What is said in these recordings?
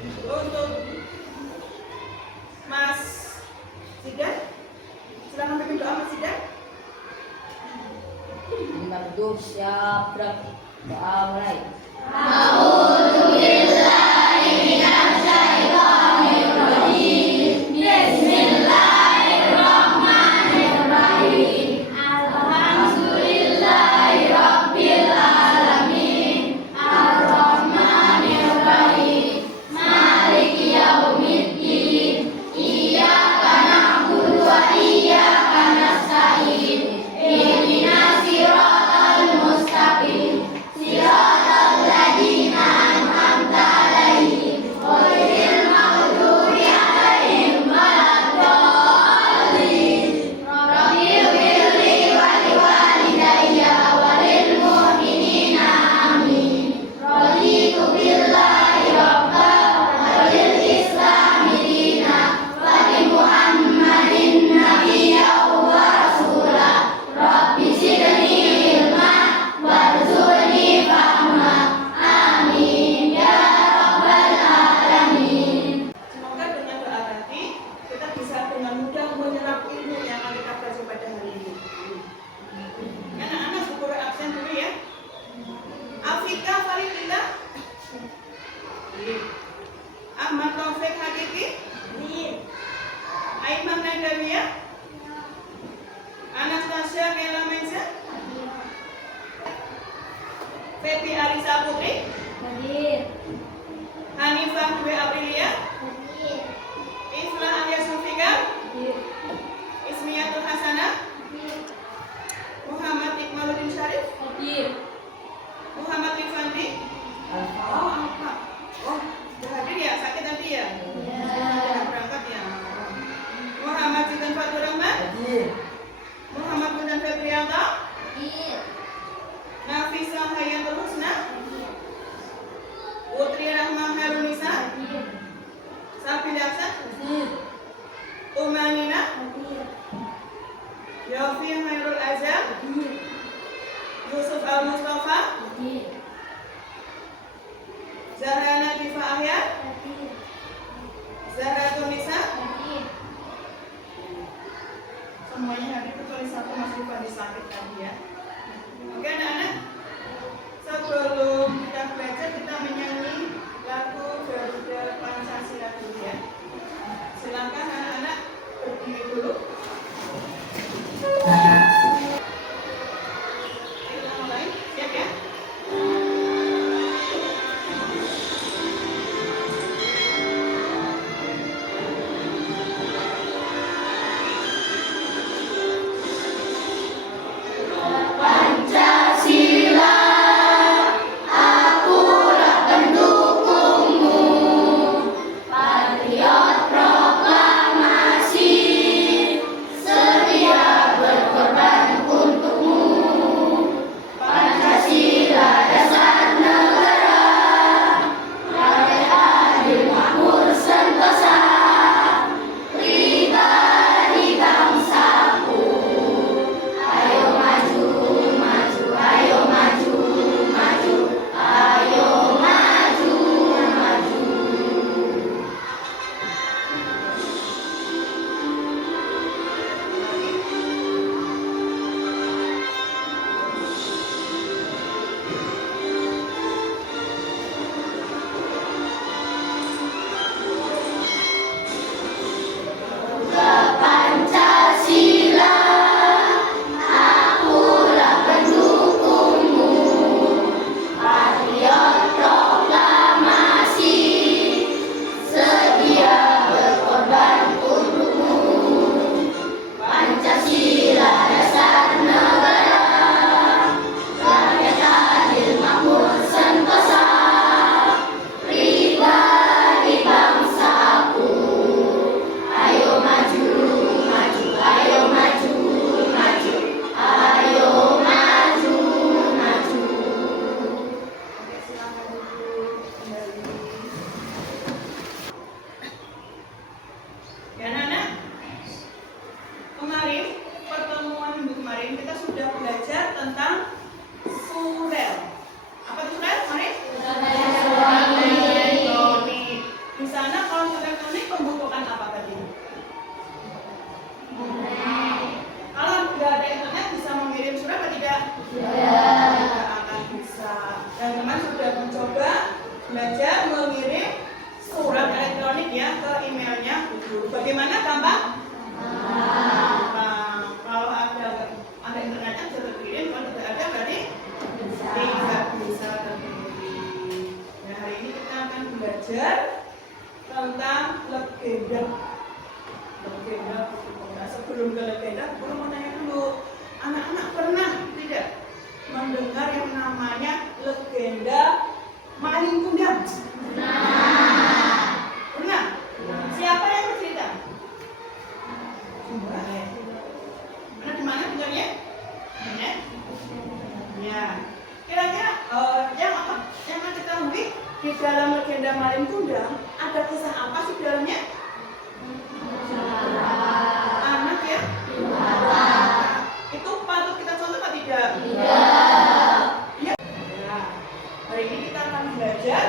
Untuk Mas Zidan, silakan pimpin doa Mas Zidan. Lima duduk siap gerak. Doa mulai. Semoga dengan doa tadi kita bisa dengan mudah menyerap ilmu yang akan kita belajar pada hari ini. Anak-anak buku absen dulu ya. Afika Faridillah, Ahmad Taufik Hakiki, Aiman Nadawiyah, Anastasia Kela Mensa, Febi Arisa Putri, Hanifah Dwi Aprilia, Iflah Arya Sulfikar, Ismiyatul Hasanah, Muhammad Iqmaluddin Syarif, Muhammad Rifandi. Oh, apa? Oh, sudah hadir ya? Sakit tadi ya? Sudah berangkat ya? Muhammad Zidan Fatur Rahman, Muhammad Budan Febrianta, Nafisa Hayatul Husna, Putri Rahma Harunisa, Safi Daksan, Umanina, Yofi Hairul Azam, Yusuf Al Mustafa, Zahra Nadifa Ahyar, Zahra Tunisa. Semuanya hadir kecuali satu Mas Rifandi sakit tadi ya. Oke anak-anak, sebelum kita belajar kita menyanyi lagu Garuda Pancasila dulu ya. Silakan anak-anak berdiri dulu. Kita mulai, siap ya? Setia dia ke emailnya guru. Bagaimana gampang? Kalau ada internetnya bisa terkirim, kalau tidak ada berarti tidak bisa terkirim. Nah, hari ini kita akan belajar tentang legenda. Nah, sebelum ke legenda, guru mau tanya dulu, anak-anak pernah tidak mendengar yang namanya legenda maling kundang? Pernah? Siapa yang bercerita? Mana di mana dengarnya? Ya. Kira-kira yang Anda ketahui di dalam legenda maling kundang ada kisah apa sih di dalamnya? Anak ya? Itu patut kita contoh atau tidak? Iya. Nah, hari ini kita akan belajar,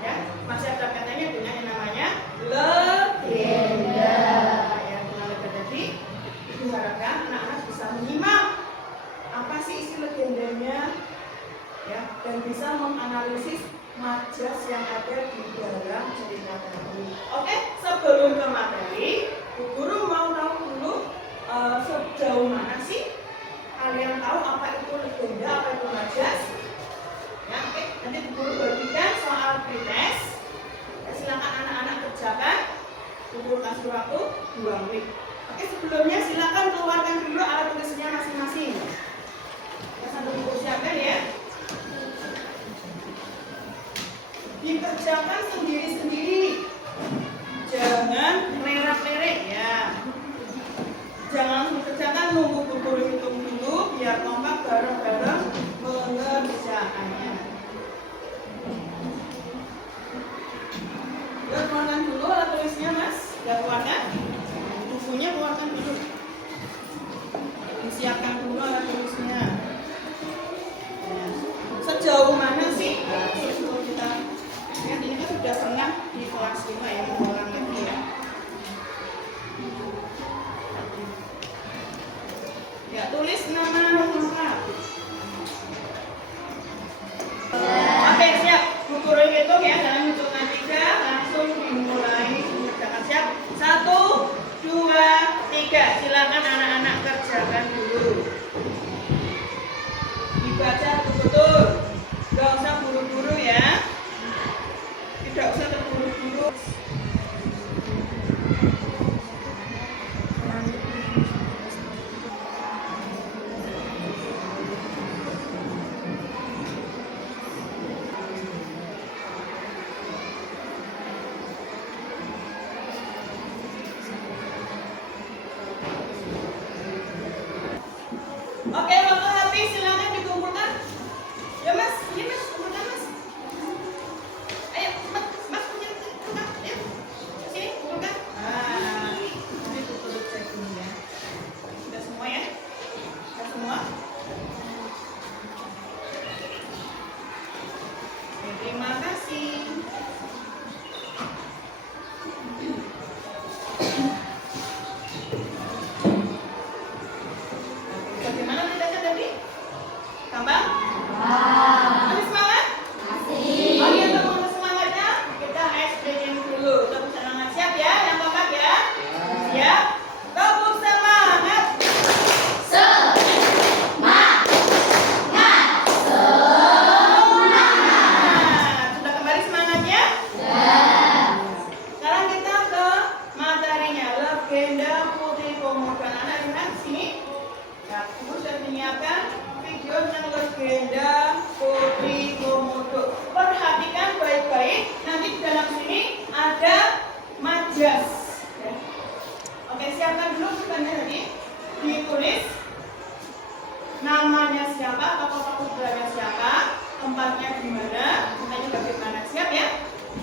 ya, masih ada katanya dengan yang namanya legenda. Ya, dengan legenda tadi, diharapkan anak-anak bisa menyimak apa sih isi legendanya, ya, dan bisa menganalisis majas yang ada di dalam cerita tadi. Oke, sebelum ke materi, Bu Guru mau tahu dulu sejauh mana sih kalian tahu apa itu legenda, apa itu majas? Ya, oke, nanti Bu Guru berikan soal pretest. Ya, silakan anak-anak kerjakan. Bu Guru kasih waktu 2 menit. Oke, sebelumnya silakan keluarkan dulu alat tulisnya masing-masing. Ya, sambil Bu Guru siapkan ya. Dikerjakan sendiri-sendiri, jangan lerek-lerek ya. Jangan dikerjakan, nunggu Bu Guru hitung dulu biar kompak bareng-bareng mengerjakannya. Ya, keluarkan dulu alat tulisnya Mas. Ya, keluarkan bukunya, keluarkan dulu. Disiapkan dulu alat tulisnya. Ya. Sejauh mana sih sebelum kita lihat, ini kan sudah pernah di kelas 5 ya, mengulang lagi ya. Ya, tulis nama lengkap. Oke, siap. Bu Guru hitung ya, dalam hitungan 3 langsung dimulai mengerjakan. Siap? 1, 2, 3. Silakan anak-anak kerjakan dulu. Dibaca betul-betul. Gak usah buru-buru ya. Tidak usah terburu-buru. Oke, waktu habis, silakan dikumpulkan. Ya Mas, ini Mas, kumpulkan Mas. Ayo, Mas punya kumpulkan, ayo. Sini, kumpulkan. Ini tutup cek dulu ya. Sudah semua ya? Sudah semua? Oke, terima kasih. Bagaimana bacanya tadi? Gampang? Masih semangat? Masih. Oke, untuk mempersemangatnya semangatnya, kita SDM dulu. Tepuk semangat, siap ya? Yang kompak ya? Siap? Tepuk semangat. Sudah kembali semangatnya? Sekarang kita ke materinya, legenda Putri Komodo. Anak lihat sini. Ya, Ibu sudah menyiapkan video tentang legenda Putri Komodo. Perhatikan baik-baik, nanti di dalam sini ada majas. Ya. Oke, siapkan dulu bukannya tadi. Ditulis namanya siapa, tokoh-tokoh putranya siapa, tempatnya di mana, ceritanya bagaimana. Siap ya?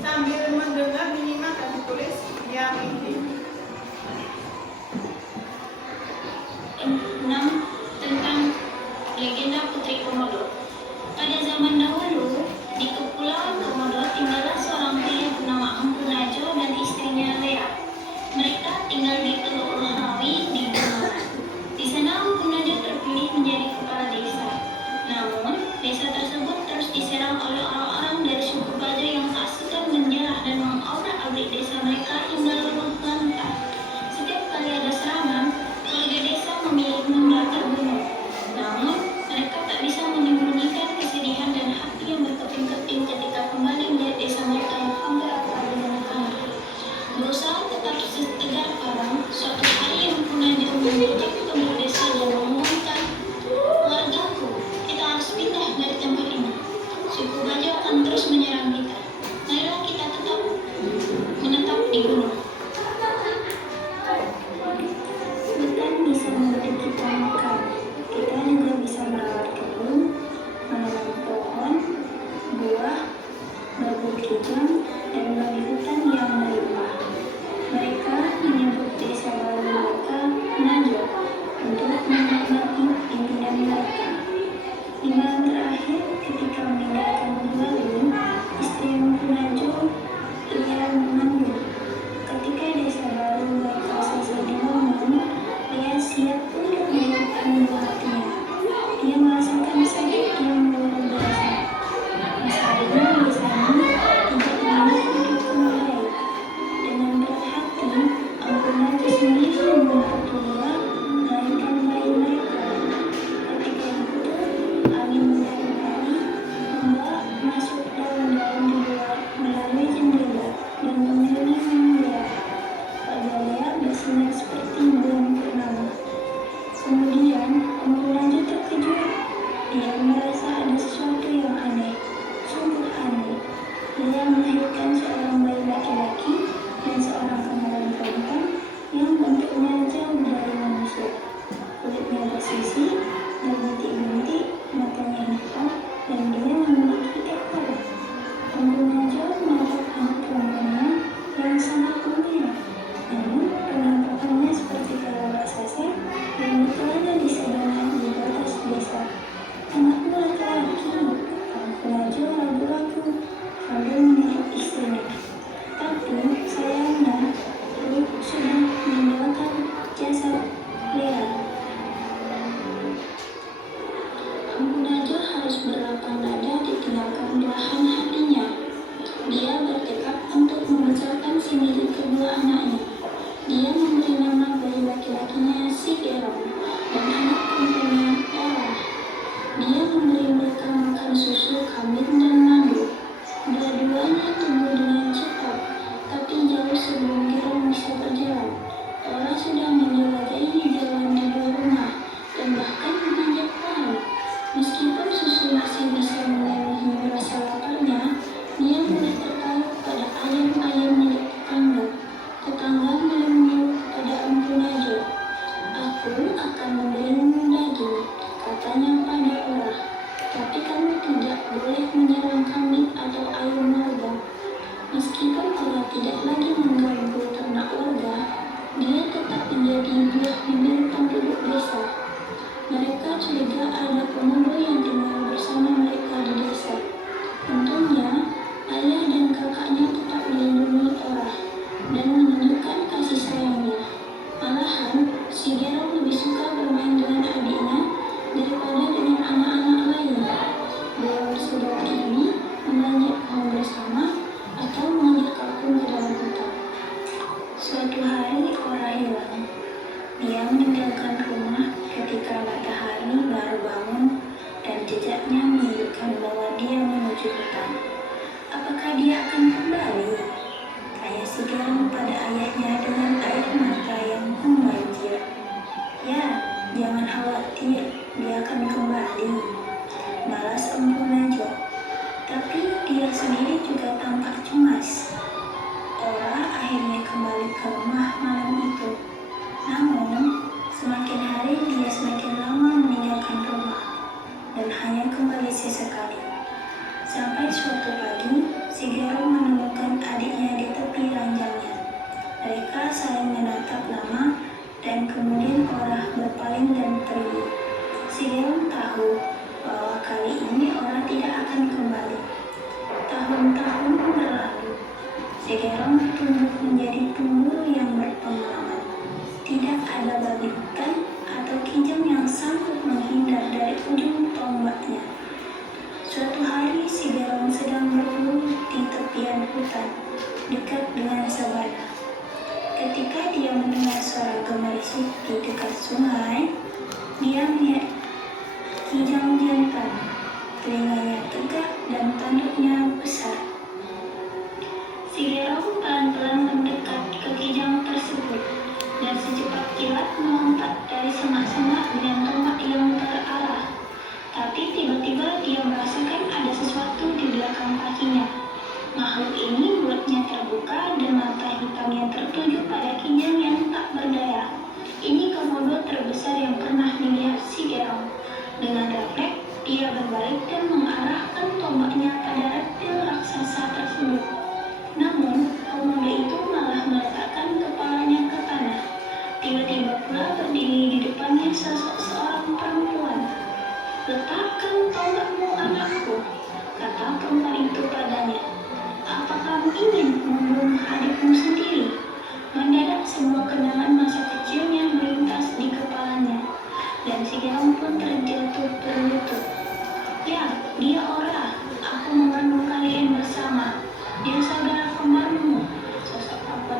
Sambil mendengar, menyimak dan ditulis yang ini. 6 tentang legenda Putri Komodo. Pada zaman dahulu, di Kepulauan Komodo tinggallah seorang pria bernama Empu Najo dan istrinya Lea. Mereka tinggal di Teluk Lahawi di Bengawan. Di sana Empu Najo terpilih menjadi kepala desa. Namun, desa tersebut terus diserang oleh orang-orang Berusaha tetap setegar karang, suatu hari Empu Najwa memuncak ke penduduk desa dan mengumumkan, "Wargaku, kita harus pindah dari tempat ini. Suku Bajo akan terus menyerang kita. Marilah kita tetap menetap di gunung." Hutan bisa memberi kita makan. Kita juga bisa merawat kebun, menanam pohon, buah, berburu kijang, dan bagi hutan yang melimpah. Mereka menyebut desa baru mereka Najwa untuk menghormati pimpinan mereka. Di malam terakhir, ketika meninggalkan Bengkulu, istri Empu Najwa, ia mengandung. Ketika desa baru mereka selesai dibangun, ia siap untuk menghidupkan buah hatinya. Dia merasakan sakit yang luar biasa. Masalahnya desa ini tidak ingin hidup kembali. Dengan berat hati, Empu Najwa sendiri mempelihara melahirkan bayi mereka. Ketika itu, angin menari-nari membawa masuk daun-daun di luar melalui jendela dan mengelilingi Lea. Pada Lea bersinar seperti bulan purnama. Kemudian, Empu Najwa terkejut. Dia merasa ada sesuatu yang aneh, sungguh aneh. Lea melahirkan seorang bayi laki-laki dan seorang kemarin perempuan yang bentuknya jauh dari manusia. Kulitnya bersisi, berbintik-bintik, matanya hitam, dan dia memiliki ekor. Empu Najwa menatap anak perempuannya yang sangat gembira. Namun, penampakannya seperti kalau raksasa yang berkelana di sabana di batas desa. "Anakku laki-laki," Empu Najwa ragu-ragu sambil menatap istrinya. Tapi sayangnya, Ruh sudah meninggalkan jasad Lea. Empu Najwa harus berlapang dada ditinggalkan belahan hatinya. Dia bertekad untuk membesarkan si milik kedua anaknya. Dia memberi nama bayi laki-lakinya Sigerong dan anak perempuannya Ora. Dia memberi mereka makan susu, kambing, dan madu. Dua-duanya tumbuh dengan cepat, tapi jauh sebelum Gerong bisa berjalan. Ora sudah menjelajahi jalan di luar rumah dan bahkan menginjak pohon. Meskipun susu masih bisa melebihi rasa laparnya, dia mulai tertarik pada ayam-ayam milik tetangga. Tetangga mulai menyuruh kepada Empu Najwa. "Aku akan memberimu daging," katanya pada Ora. "Tapi kamu tidak boleh menyerang kambing atau ayam warga." Meskipun Ora tidak lagi mengganggu ternak warga, dia tetap menjadi buah bibir penduduk desa. Mereka curiga ada pemuda yang tinggal bersama mereka di desa. Untungnya, ayah dan kakaknya tetap melindungi Ora dan menunjukkan kasih sayangnya. Malahan, si Gerong lebih suka bermain dengan adiknya daripada dengan anak-anak lain. Dua bersaudara ini memanjat pohon bersama atau mengajak kapung ke dalam hutan. Suatu hari Ora hilang. Dia meninggalkan rumah ketika matahari baru bangun dan jejaknya menunjukkan bahwa dia menuju hutan. Apakah dia akan kembali? Tanya si Gerong pada ayahnya dengan air mata yang membanjir. "Ya, jangan khawatir, dia akan kembali," balas Empu Najwa. Tapi dia sendiri juga tampak cemas. Ora akhirnya kembali ke rumah malam itu. Namun, semakin hari dia semakin lama meninggalkan rumah dan hanya kembali sesekali. Sampai suatu pagi, si Gerong menemukan adiknya di tepi ranjangnya. Mereka saling menatap lama dan kemudian Ora berpaling dan pergi. Si Gerong tahu bahwa kali ini Ora tidak akan kembali. Tahun-tahun berlalu. Si Gerong tumbuh menjadi pemburu yang berpengalaman. Tidak ada babi hutan atau kijang yang sanggup menghindar dari ujung tombaknya. Suatu hari si Gerong sedang berburu di tepian hutan, dekat dengan sabana. Ketika dia mendengar suara gemerisik di dekat sungai, dia melihat kijang jantan. Telinganya tegak dan tanduknya besar. Si Gerong pelan-pelan mendekat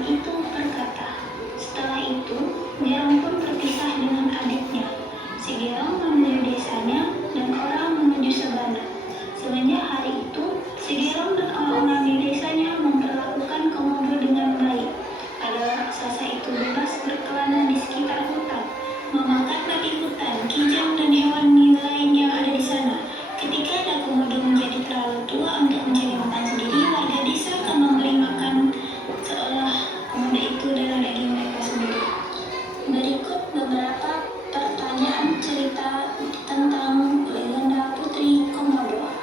itu berkata. Setelah itu, Gerong pun berpisah dengan adiknya. Si Gerong menuju desanya dan orang menuju Sabana. Semenjak hari itu, si Gerong dan orang-orang di desanya memperlakukan Komodo dengan baik. Pada raksasa itu bebas berkelana di sekitar hutan, memakan babi hutan, kijang, dan hewan lain yang ada di sana. Ketika ada Komodo menjadi terlalu tua untuk mencari makan sendiri, warga desa akan memberi makan seolah Komodo itu darah daging mereka sendiri. Berikut beberapa pertanyaan cerita tentang legenda Putri Komodo.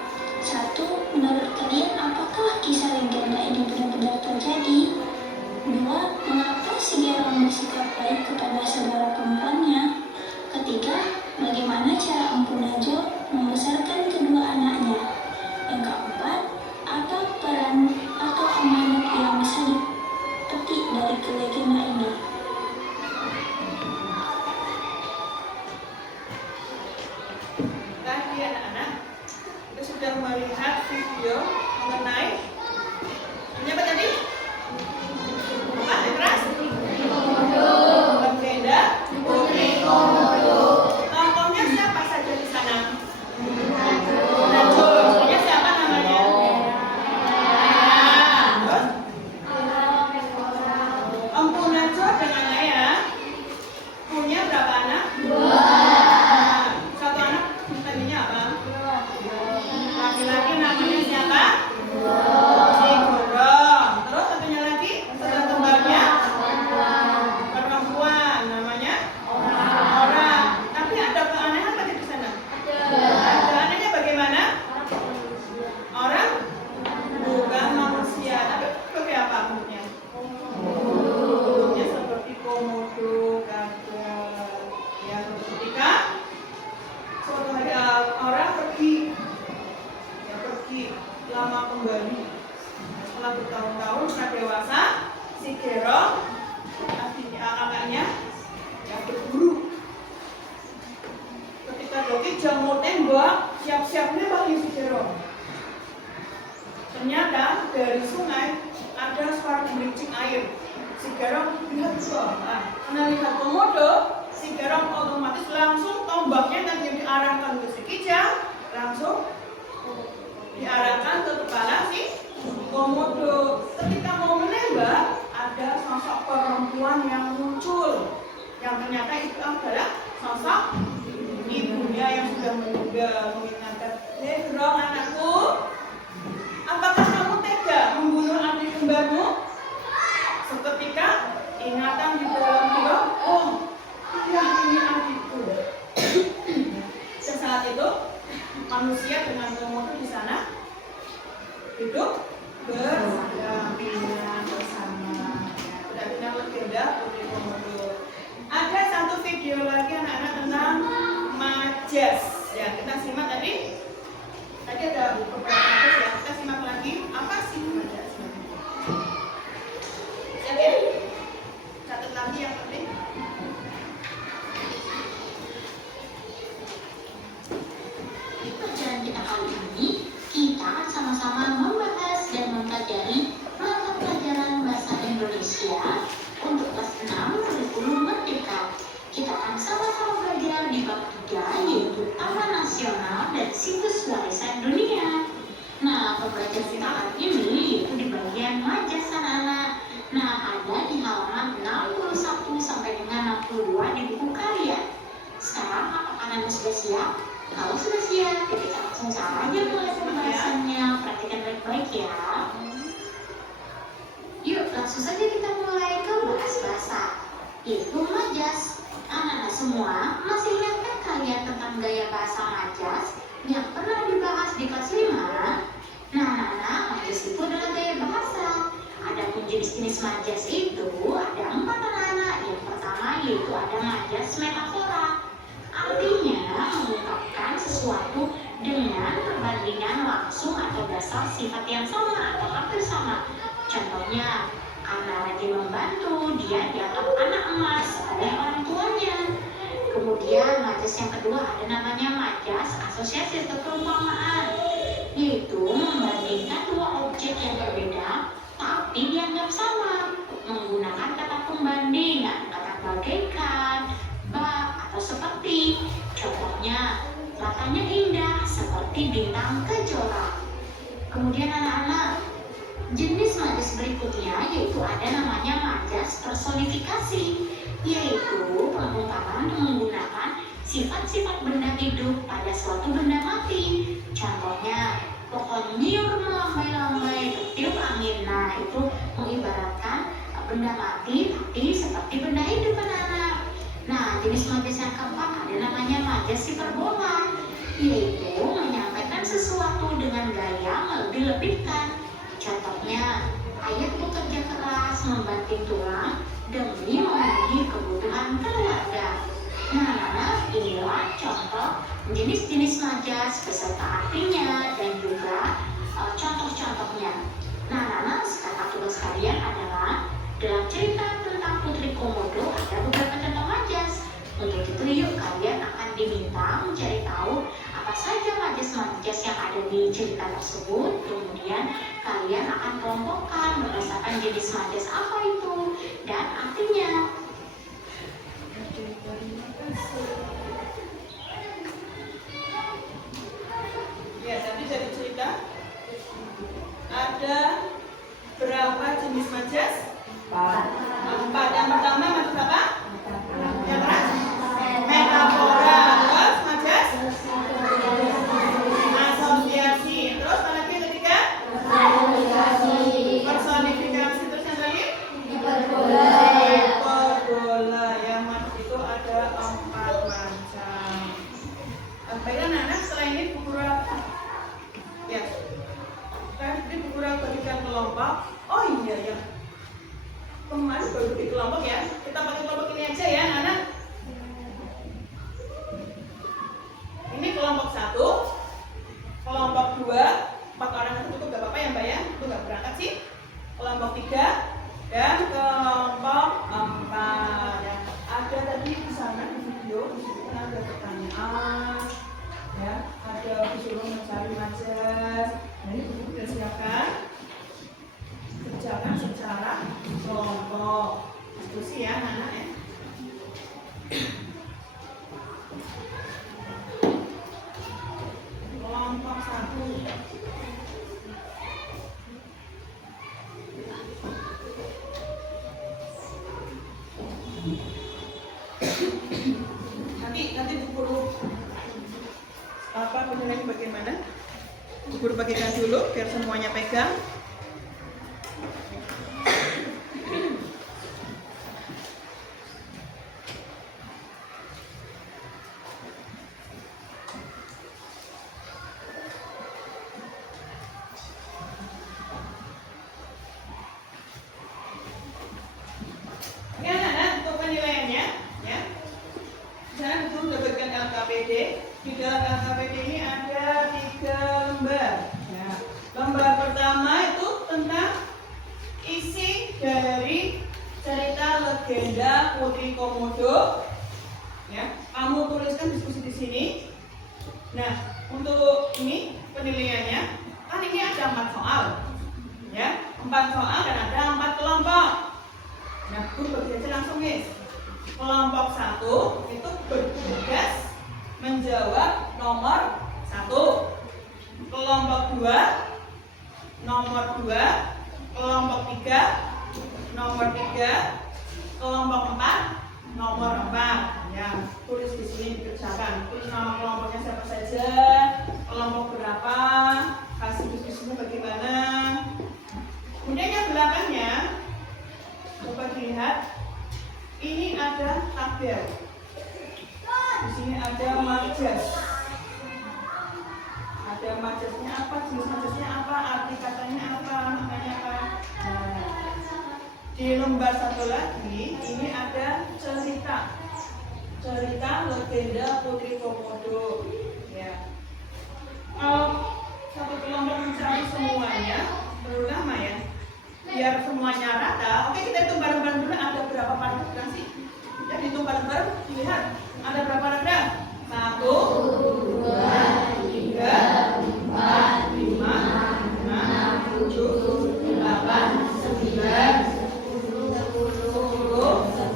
1. Menurut kalian, apakah kisah legenda ini benar-benar terjadi? 2. Mengapa si Gerong bersikap baik kepada saudara perempuannya? Ketiga, bagaimana cara Empu Najo membesarkan kedua anaknya? Yang keempat, apa peran atau amanat yang bisa dipetik dari legenda ini? Tadi anak-anak kita sudah melihat video mengenai ini apa tadi? Apa? Yang keras? Legenda Putri Komodo. Tokohnya siapa saja di sana? Najo. Istrinya siapa namanya? Terus? Empu Najo dengan ayah punya berapa anak? Satu anak tadinya apa? Laki-laki namanya siapa? Si Gorong. Terus satunya lagi, saudara kembarnya perempuan, namanya Orang. Tapi ada keanehan tadi di sana. Ada anehnya bagaimana? Orang bukan manusia, tapi seperti apa bentuknya? Bentuknya seperti komodo, gajah. Ya, suatu ketika suatu hari orang pergi lama kembali. Setelah bertahun-tahun sudah dewasa, si Gerong kakaknya yang berburu. Ketika Doki jam mau tembak, siap-siapnya bagi si Gerong. Ternyata dari sungai ada suara gerincing air. Si Gerong lihat karena lihat Komodo, si Gerong otomatis langsung tombaknya yang diarahkan ke si Kijang langsung diarahkan ke kepala si Komodo. Ketika mau menembak, ada sosok perempuan yang muncul, yang ternyata itu adalah sosok ibunya yang sudah meninggal, mengingatkan, Gerong anakku, apakah kamu tega membunuh adik kembarmu? Seketika ingatan di dalam Gerong, oh iya ini adikku. Saat itu manusia dengan Komodo di sana hidup berdampingan bersama. Sudah bilang legenda Putri Komodo. Ada satu video lagi anak-anak tentang Majas. Ya, kita simak tadi. Tadi ada beberapa Majas ya. Kita simak lagi. Apa sih Majas? Siap ya? Catat lagi yang penting. Pelajaran kita kali ini, kita akan sama-sama membahas dan mempelajari mata pelajaran bahasa Indonesia untuk kelas 6 kurikulum Merdeka. Kita akan sama-sama belajar di bab 3, yaitu Taman Nasional dan Situs Warisan Dunia. Nah, pembelajaran kita kali ini yaitu di bagian Majas anak-anak. Nah, ada di halaman 61 sampai dengan 62 di buku kalian. Sekarang apakah Anda sudah siap? Kalau sudah siap, kita langsung saja mulai pembahasannya. Perhatikan baik-baik ya. Yuk, langsung saja kita mulai ke bahasa, yaitu Majas. Anak-anak semua, masih ingatkah kalian tentang gaya bahasa Majas yang pernah dibahas di kelas 5? Nah, anak-anak, Majas itu adalah gaya bahasa. Adapun jenis-jenis Majas itu ada 4 anak-anak. Yang pertama yaitu ada Majas metafora. Artinya mengungkapkan sesuatu dengan perbandingan langsung atau dasar sifat yang sama atau hampir sama. Contohnya, karena rajin membantu, dia dianggap anak emas oleh orang tuanya. Kemudian majas yang kedua ada namanya majas asosiasi atau perumpamaan, yaitu membandingkan dua objek yang berbeda tapi dianggap sama menggunakan penampakannya indah seperti bintang kejora. Kemudian anak-anak, jenis majas berikutnya yaitu ada namanya majas personifikasi, yaitu pengungkapan menggunakan sifat-sifat benda hidup pada suatu benda mati. Contohnya, pohon nyiur melambai-lambai, tertiup angin. Nah, itu mengibaratkan benda mati tapi seperti benda hidup anak-anak. Nah, jenis majas yang keempat ada namanya majas hiperbola, yaitu menyampaikan sesuatu dengan gaya melebih-lebihkan. Contohnya, ayah bekerja keras membanting tulang demi memenuhi kebutuhan keluarga. Nah, anak-anak, inilah contoh jenis-jenis majas beserta artinya dan juga contoh-contohnya. Nah, anak-anak, sekarang tugas kalian adalah dalam cerita tentang Putri Komodo ada beberapa contoh majas. Untuk itu yuk kalian akan diminta mencari tahu apa saja majas-majas yang ada di cerita tersebut. Kemudian kalian akan kelompokkan berdasarkan jenis majas apa itu dan artinya. Ya, tadi dari cerita ada berapa jenis majas? 4. Yang pertama majas apa? Yang keras? Metafora. Terus majas? Asosiasi. Terus apa lagi yang ketiga? Personifikasi. Terus yang tadi? Hiperbola. Yang majas itu ada 4 macam. Baiklah anak-anak, setelah ini Bu Guru ya. Tadi Bu Guru bagikan kelompok. Oh iya ya. Kemarin baru di kelompok ya. Kita pakai kelompok ini aja ya anak-anak. Ini kelompok 1, kelompok 2, 4 orang itu cukup gak apa-apa ya Mbak ya. Itu gak berangkat sih. Kelompok 3 dan kelompok 4 ya. Ada tadi di sana di video, di situ kan ada pertanyaan ya, ada disuruh mencari majas. Nah, ini buku sudah siapkan. Kerjakan secara kelompok. Diskusi ya anak-anak ya. Kelompok 1. Nanti Bu Guru penilaiannya bagaimana? Bu Guru bagikan dulu biar semuanya pegang. Ya, anak-anak, untuk penilaiannya ya. Saya belum mendapatkan LKPD. Di dalam LKPD ini ada 3 lembar. Ya. Lembar pertama itu tentang isi dari cerita legenda Putri Komodo. Ya, kamu tuliskan diskusi di sini. Nah, untuk ini penilaiannya, kan ini ada 4 soal. Ya, 4 soal dan ada 4 kelompok. Nah, Guru bagi aja langsung guys. Kelompok 1 itu bertugas menjawab nomor 1. Kelompok 2 nomor 2. Kelompok 3 nomor 3. Kelompok 4 nomor 4. Ya, tulis di sini dikerjakan. Tulis nama kelompoknya siapa saja, kelompok berapa, hasil diskusinya bagaimana. Kemudian yang belakangnya coba dilihat. Ini ada tabel. Di sini ada majas. Ada majasnya apa, jenis majasnya apa, arti katanya apa, maknanya apa. Nah, di lembar 1 lagi ini ada cerita. Cerita legenda Putri Komodo. Ya. Kalau satu kelompok mencari semuanya, terutama ya, biar semuanya rata. Oke, kita hitung bareng-bareng dulu ada berapa paragraf sih? Ya, hitung bareng-bareng, dilihat ada berapa paragraf? 1, 2, 3, 4, 5, 6, 7, 8, 9, 10, 11,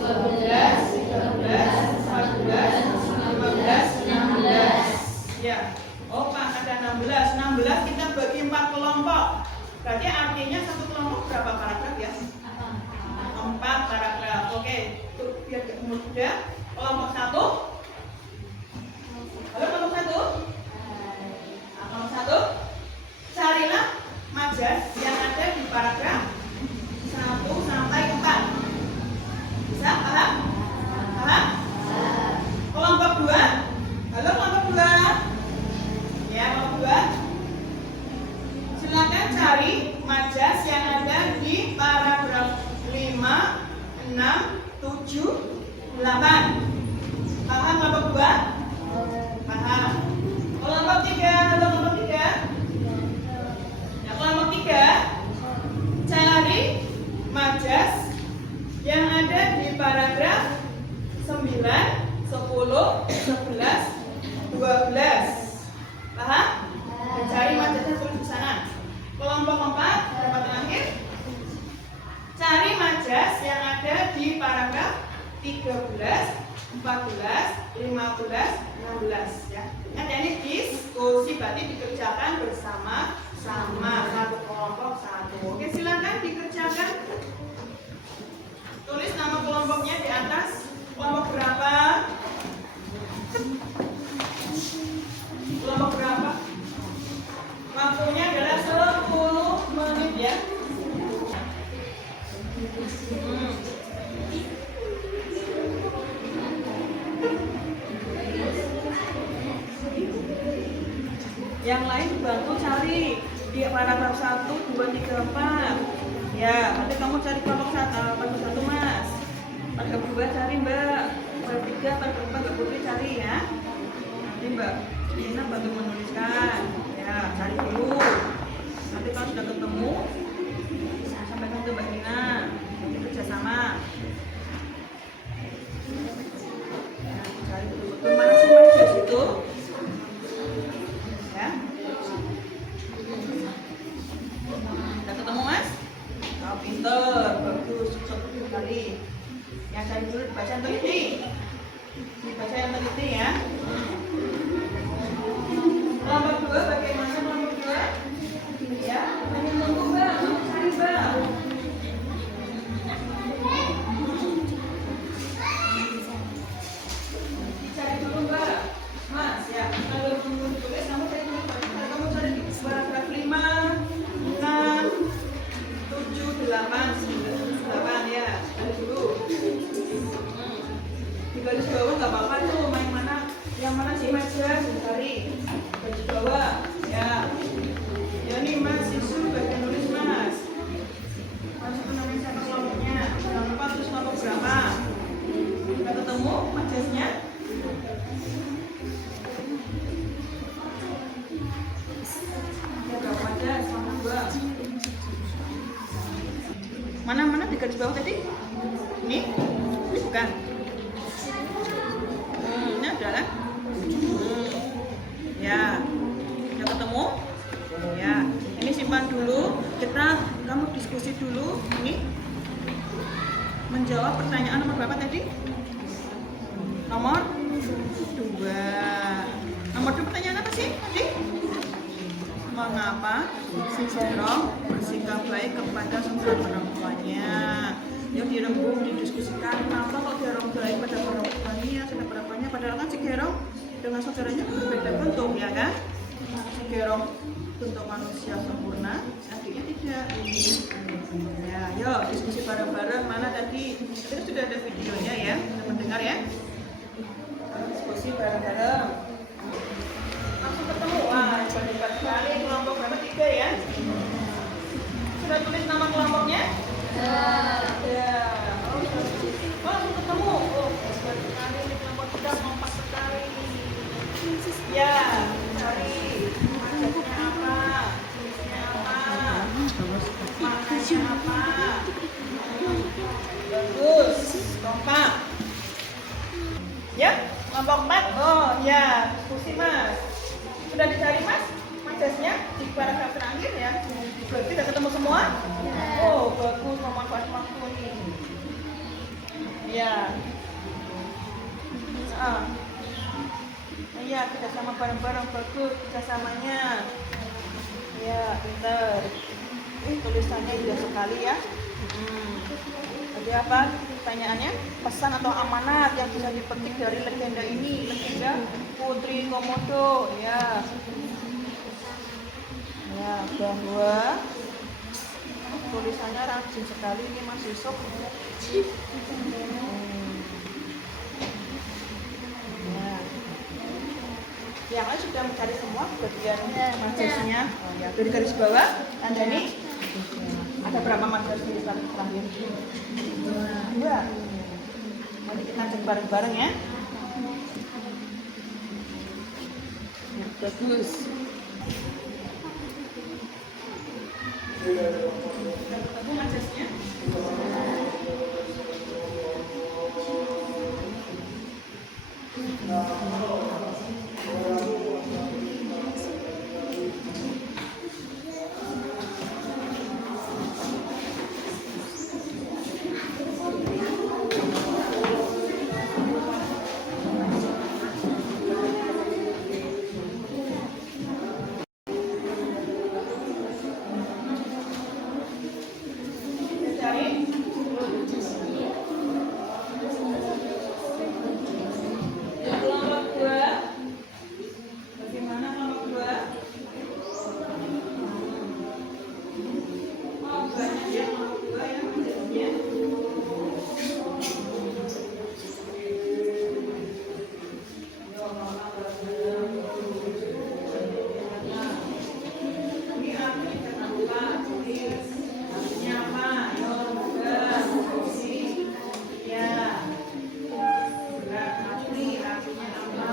12, 13, 14, 15, 16, Kemudian kelompok 1. Halo kelompok 1. Kelompok 1. Carilah majas yang ada di paragraf 1 sampai 4. Bisa? Paham? Paham? Kelompok 2. Halo kelompok 2. Ya, kelompok 2. Silakan cari majas yang ada di paragraf 5, 6, 7, 8. Paham kelompok 2? Paham. Kelompok 3. Halo kelompok 3. Ya, kelompok 3. Cari majas yang ada di paragraf 9, 10, 11, 12. Paham? Cari majasnya tulis di sana. Kelompok 4, kelompok terakhir. Cari majas yang ada di paragraf 13, 14, 15, 16 ya. Ini diskusi berarti dikerjakan bersama-sama satu kelompok satu. Oke, silakan dikerjakan. Tulis nama kelompoknya di atas. Kelompok berapa? Kelompok berapa? Waktunya adalah 10 menit ya. Yang lain bantu cari di paragraf 1, 2, 3, 4. Ya, nanti kamu cari kelompok 1, Mas. Paragraf 2 cari Mbak. Paragraf 3, paragraf 4 Mbak Putri cari ya. Nanti Mbak Dina bantu menuliskan. Ya, cari dulu. Nanti kalau sudah ketemu, sampaikan ke Mbak Dina. Nanti kerjasama. Ya, cari betul-betul mana sih majas itu. Ya. Sudah ketemu Mas? Oh, pinter, bagus, sukses sekali. Yang cari dulu dibaca yang teliti. Dibaca yang teliti ya. Kelompok 2 bagaimana kelompok 2? Ya, hanya tunggu Mbak, kamu cari Mbak. Cari dulu Mbak. Mas ya, kalau tunggu ditulis kamu cari dulu. Kamu cari di paragraf 5, 6, 7, 8, 9, 8 ya. Cari dulu. Di garis bawah nggak apa-apa tuh, main mana? Yang mana sih majas? Cari garis bawah ya. Ya nih Mas, Sisu bagian nulis Mas. Masuk ke namanya siapa kelompoknya? Jangan lupa terus kelompok berapa. Kita ketemu majasnya. Ya berapa majas? Kelompok 2. Mana di garis bawah tadi? Ini? Ini bukan? Ini adalah ya, udah ketemu ya, ini simpan dulu, kamu diskusi dulu. Ini menjawab pertanyaan nomor berapa tadi? Nomor 2. Nomor 2 pertanyaan apa sih tadi? Mengapa seseorang bersikap baik kepada saudara orang tuanya? Yang dirembuk didiskusikan, kenapa kok dia orang baik pada orang tuanya, saudara tuanya, padahal kan si Gerong dengan saudaranya berbeda bentuk ya kan? Si Gerong bentuk manusia sempurna, adiknya tidak. Ya, yuk diskusi bareng-bareng. Mana tadi? Tadi sudah ada videonya ya, sudah mendengar ya? Diskusi bareng-bareng. Langsung ketemu. Wah, hebat sekali. Kelompok berapa? 3 ya? Sudah tulis nama kelompoknya? Ya. Oh, langsung ketemu. Oh, hebat sekali. Kelompok 3 kompak sekali. Ya, cari majasnya apa? Tulisnya apa? Maknanya apa? Bagus, kompak. Ya, kelompok 4. Oh, ya, diskusi Mas. Sudah dicari Mas? Majasnya di paragraf terakhir ya. Berarti sudah ketemu semua? Oh, bagus, memanfaatkan waktu ini. Ya. Iya, kita sama bareng-bareng, bagus kerjasamanya. Ya, pinter. Tulisannya indah sekali ya. Ya apa pertanyaannya? Pesan atau amanat yang bisa dipetik dari legenda ini, legenda Putri Komodo, ya. Ya, bahwa tulisannya rajin sekali ini Mas Yusuf. Ya. Yang lain sudah mencari semua bagian madrasahnya. Oh, ya, dari garis bawah. Anda nih ada berapa madrasah di terakhir? Dua. Nanti kita cek bareng-bareng ya. Bagus. Ketemu madrasahnya? Cari. Kelompok 2. Bagaimana kelompok 2? Oh, banyak ya kelompok 2 ya madrasahnya. Ini artinya apa? Tulis. Artinya apa? Ayo, tugas. Isi. Ya. Berat hati artinya apa?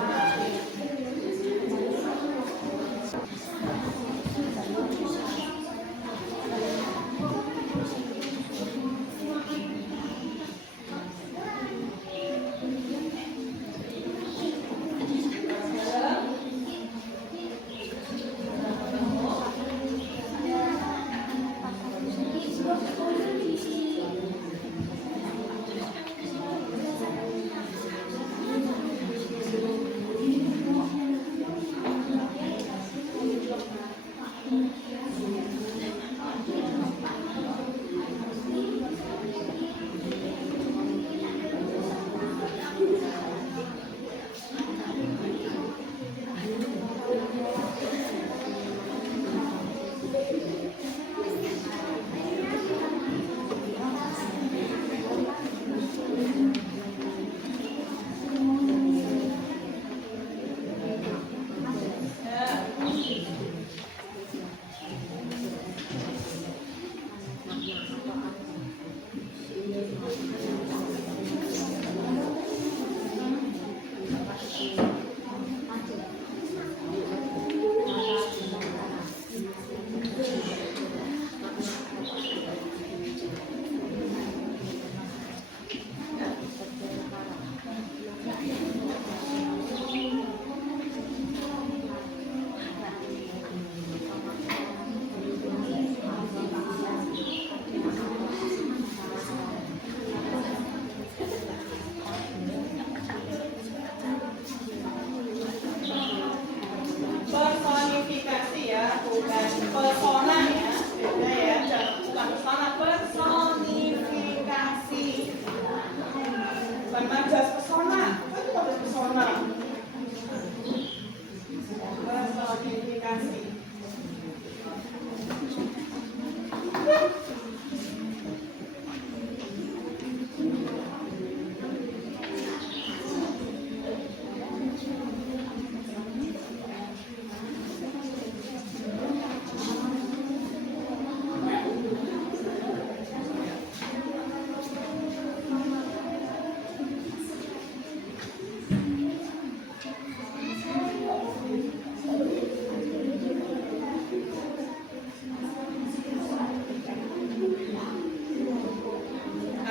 Personifikasi ya, bukan persona ya, beda ya, bukan persona, personifikasi. Bukan majas pesona, itu majas pesona. Personifikasi.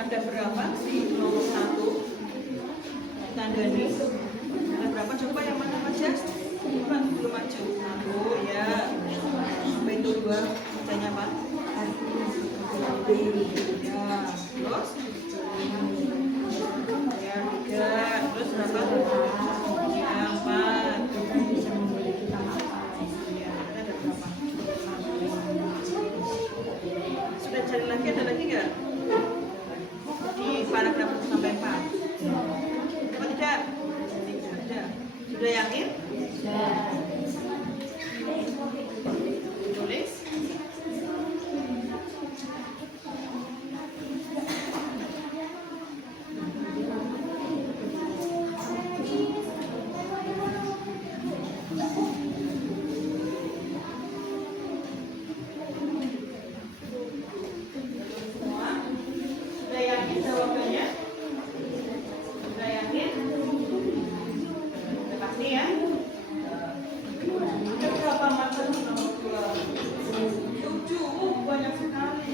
Ada berapa sih nomor 1? Tanda nih. Ada berapa? Coba yang mana aja? Belum maju. 1 ya. Sampai itu 2. Bacanya apa? Ya. Terus? Ya 3. Terus berapa? Ya 4. Ya, ada berapa? Sudah cari lagi, ada lagi nggak? Sudah yakin? Ya. Tulis. Semua sudah yakin jawabannya? Sudah yakin? Sudah pasti ya? Ada berapa mata nomor 2? 7, banyak sekali.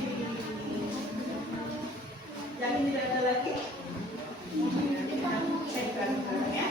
Yakin tidak ada lagi? Nanti kita cekkan sekarang ya.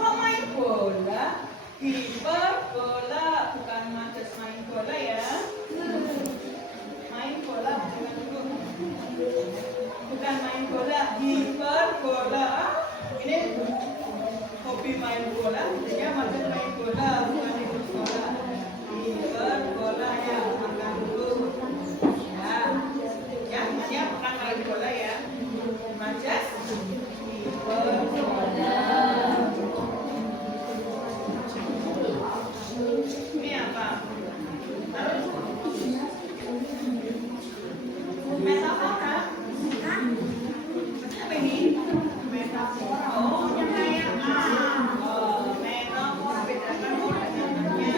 Kok main bola? Kiper bola, bukan Mantes main bola ya. Main bola bukan dulu. Bukan main bola, kiper bola. Ini hobi main bola, jadinya Mantes main bola, bukan ikut bola. Kiper bola ya, makan dulu. Ya, ya bukan main bola ya. Mantes kiper bola. Ini apa? Metafora? Apa ini? Metafora. Oh, yang kayak metafora bedakan orangnya.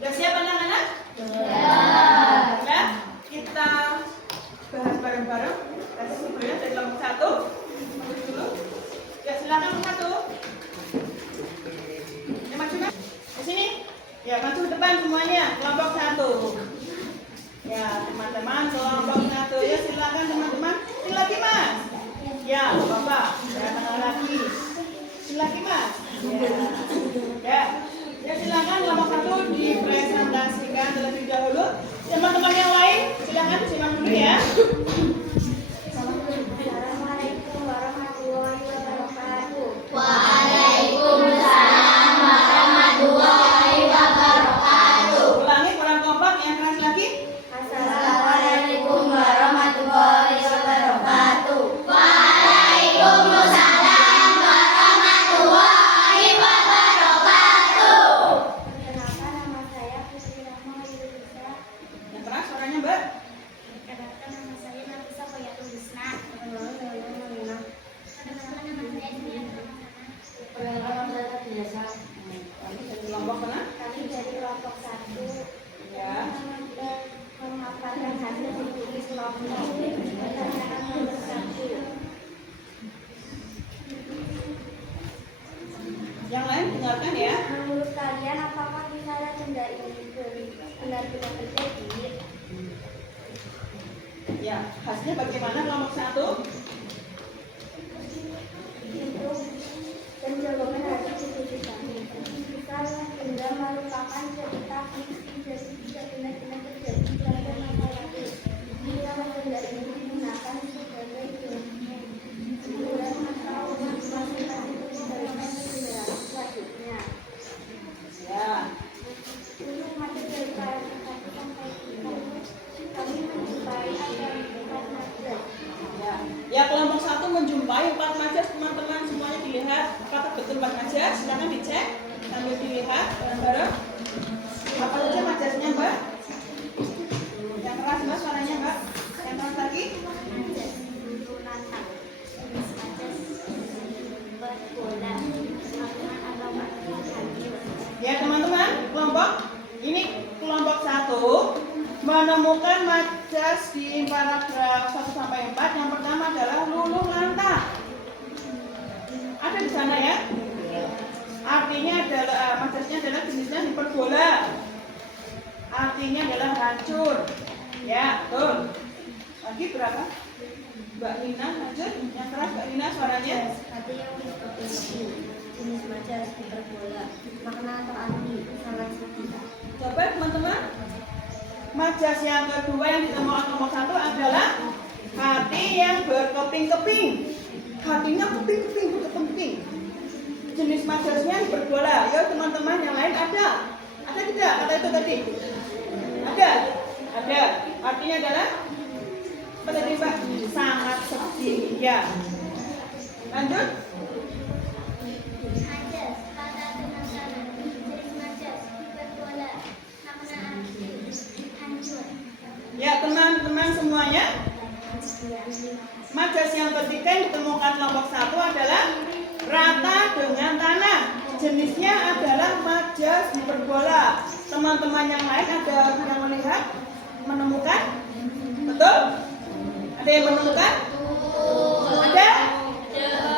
Udah siap anak-anak? Sudah. Kita bahas bareng-bareng. Kasih sumbernya dari kelompok 1. Tulis dulu. Ya, silakan kelompok 1. Ya, maju kan? Di sini. Ya, maju ke depan semuanya. Kelompok 1. Ya, teman-teman, kelompok 1. Ya, silakan teman-teman. Sini lagi, Mas. Ya, Bapak. Ya, tengah lagi. Sini lagi, Mas. Ya. Ya, silakan kelompok 1 dipresentasikan terlebih dahulu. Teman-teman yang lain, silakan simak dulu ya. Assalamualaikum warahmatullahi wabarakatuh. Waalaikumsalam warahmatullahi wabarakatuh. Ulangi kurang kompak yang keras lagi. Assalamualaikum warahmatullahi wabarakatuh. Waalaikumsalam warahmatullahi wabarakatuh. Perkenalkan, nama saya Putri Rahma Yudhisa. Yang keras suaranya, Mbak. Perkenalkan, nama saya Nafisa Koyatul Husna. Perkenalkan, nama saya Perkenalkan saya biasa. Kelompok mana? Kami dari kelompok 1. Ya. Memaparkan hasil ditulis kelompok. Pertanyaan nomor 1. Yang lain dengarkan ya. Menurut kalian, apakah misalnya benda ini benar-benar terjadi? Ya, hasilnya bagaimana kelompok 1? Itu dan jawaban harus dituliskan. Misalnya benda merupakan cerita fiksi jadi tidak benar-benar terjadi pada masa lalu. Jika benda ini digunakan sebagai hiburan atau masukan itu diberikan ke generasi selanjutnya. Ya. Untuk materi dari klarifikasi sampai kami menjumpai ada 4 materi. Ya. menemukan majas di paragraf 1 sampai 4. Yang pertama adalah luluh lantak. Ada di sana ya? Artinya adalah majasnya adalah jenisnya hiperbola. Artinya adalah hancur. Ya, betul. Lagi berapa? Mbak Nina, lanjut. Yang keras Mbak Nina suaranya. Hati yang berkeping-keping, jenis majas hiperbola, makna terarti, sangat sedih. Coba teman-teman. Majas yang kedua yang ditemukan nomor 1 adalah hati yang berkeping-keping. Hatinya keping-keping, berkeping-keping. Jenis majasnya hiperbola. Yo teman-teman yang lain ada? Ada tidak? Kata itu tadi. Ada? Ada. Artinya adalah apa tadi Mbak? Sangat sedih. Ya. Lanjut. Majas, kata penekanan, jenis majas hiperbola, makna arti, hancur. Ya teman-teman semuanya. Majas yang ketiga yang ditemukan kelompok 1 adalah rata dengan tanah. Jenisnya adalah majas hiperbola. Teman-teman yang lain ada yang melihat, menemukan? Betul? Ada yang menemukan? Ada?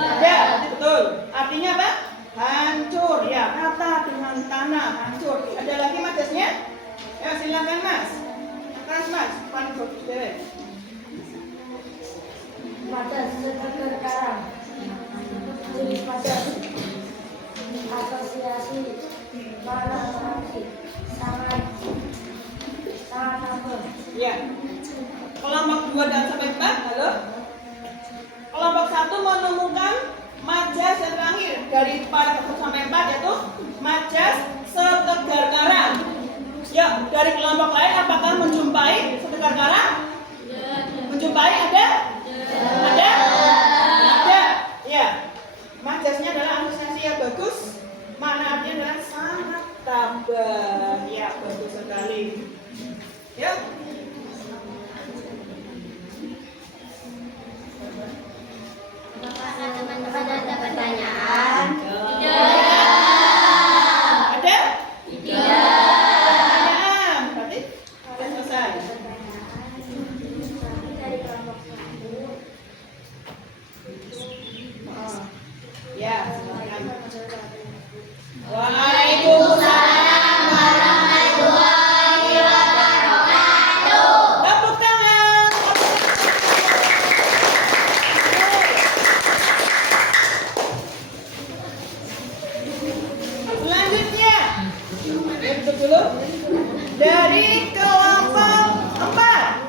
Ada, betul. Artinya apa? Hancur, ya. Rata dengan tanah, hancur. Ada lagi majasnya? Ya silakan Mas. Keras Mas, paling bagus deh. Majas sekedar karang. Jenis majas asosiasi warna terakhir sangat tebal. Ya. Kelompok 2 dan sampai 4, halo. Kelompok 1 menemukan majas yang terakhir dari paragraf 1 sampai 4 yaitu majas setegar karang. Ya, dari kelompok lain apakah menjumpai setegar karang? Menjumpai ada? Ada? Ada. Ya. Majasnya adalah asosiasi yang bagus. Mana artinya adalah sangat tabah. Ya, bagus sekali. Ya. Apakah teman-teman ada pertanyaan? Ada? Pertanyaan. Berarti sudah selesai. Dari kelompok 1. Ya, silakan. Waalaikumsalam warahmatullahi wabarakatuh. Tepuk tangan. Selanjutnya, itu dulu dari kelompok 4.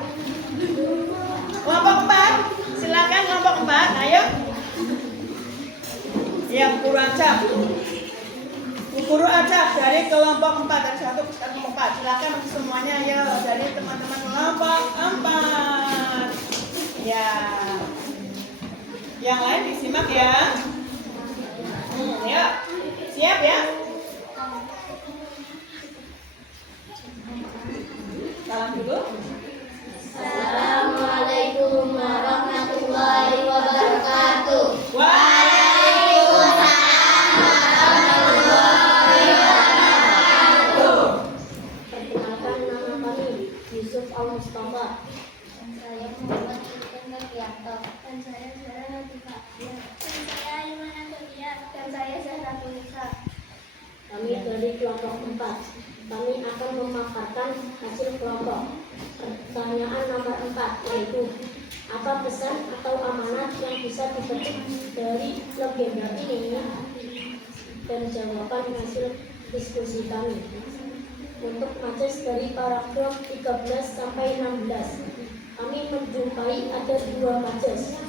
Kelompok 4, silakan kelompok 4, ayo. Yang guru acap. Guru acap dari kelompok 4 dari 1 ke kelompok 4. Silakan semuanya ya dari teman-teman kelompok 4. Ya. Yang lain disimak ya. Ya. Siap ya? Salam dulu. Assalamualaikum warahmatullahi wabarakatuh. Perkenalkan nama kami Yusuf Al-Mustafa. Saya Muhammad Hussein Novianto. Dan saya Zahra Latifah. Dan saya Aiman Antonia. Dan saya Zahra Tulisa. Kami dari kelompok 4. Kami akan memaparkan hasil kelompok. Pertanyaan nomor 4 yaitu apa pesan atau amanat yang bisa dipetik dari legenda ini? Dan jawaban hasil diskusi kami. Untuk majas dari paragraf 13 sampai 16, kami menjumpai ada 2 majas.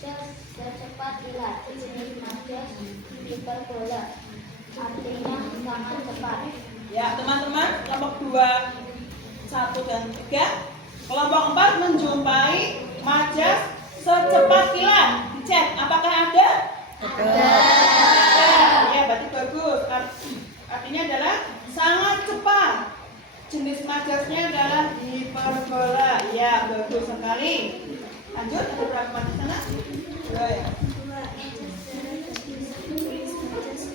Majas secepat kilat, jenis majas hiperbola, artinya sangat cepat. Ya, teman-teman, kelompok 2, 1 dan 3. Kelompok 4 menjumpai majas secepat kilat. Dicek, apakah ada? Ada. Ya, berarti bagus. Artinya adalah sangat cepat. Jenis majasnya adalah hiperbola. Ya, bagus sekali. Lanjut, ada berapa majas sana? 2 ya. Dua, majas tulis majas